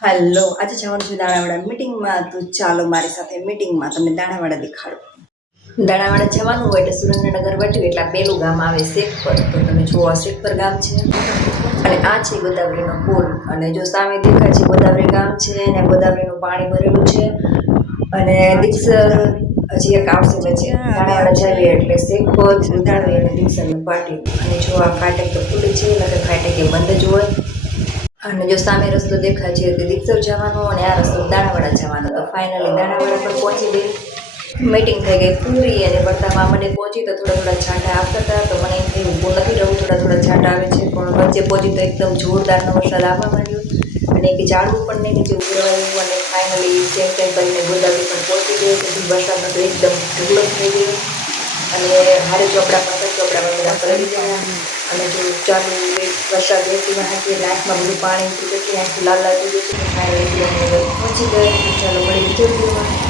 હાલો, આજે જવાનું છે દાણાવાડા મીટિંગમાં. તો ચાલો મારી સાથે મીટિંગમાં તમને દાણાવાડા દેખાડો. દાણાવાડા જવાનું હોય એટલે સુરેન્દ્રનગર વટ્યું એટલે આ પેલું ગામ આવે શેખપર. તો તમે જુઓ આ શેખપર ગામ છે અને આ છે ગોદાવરીનો પુલ. અને જો સામે દેખાય છે ગોદાવરી ગામ છે અને ગોદાવરીનું પાણી ભરેલું છે. અને દીક્ષર હજી એક આવશે વચ્ચે દાણાવાડા જઈએ એટલે શેખપર ગોદાવરી અને દીક્ષરનું પાટિયું. અને જો આ ફાટક તો ખુલ્લી છે એટલે ફાટક એ બંધ જ હોય. અને જો સામે રસ્તો દેખાય છે તે દીક્ષર જવાનો અને આ રસ્તો દાણાવાડા જવાનો. તો ફાઇનલી દાણાવાડા પર પહોંચી ગઈ. મીટિંગ થઈ ગઈ પૂરી અને વળતામાં મને પહોંચી તો થોડા છાંટા આવતા હતા. તો મને એમ થયું ઊભું નથી રહું, થોડા છાંટા આવે છે. પણ વચ્ચે પહોંચી તો એકદમ જોરદારનો વરસાદ આવવા માંડ્યો અને કે ઝાડવું પણ નહીં નીચે ઉભરાયું. અને ફાઇનલી જેમ તેમ કરીને ગોદાવરી પણ પહોંચી ગઈ. પછી વરસાદનો તો એકદમ ઢગલો થઈ ગયો અને હારે ચોપડા બધા પલળી ગયા. અને જો ચાલુ વરસાદ વેચીમાં હતી એટલે આંખમાં બધું પાણી ઉતરી જતું, આંખથી લાલ થઈ જતું. ફાઇનલી પહોંચી ગઈ. ચાલો મળી વિડીયો.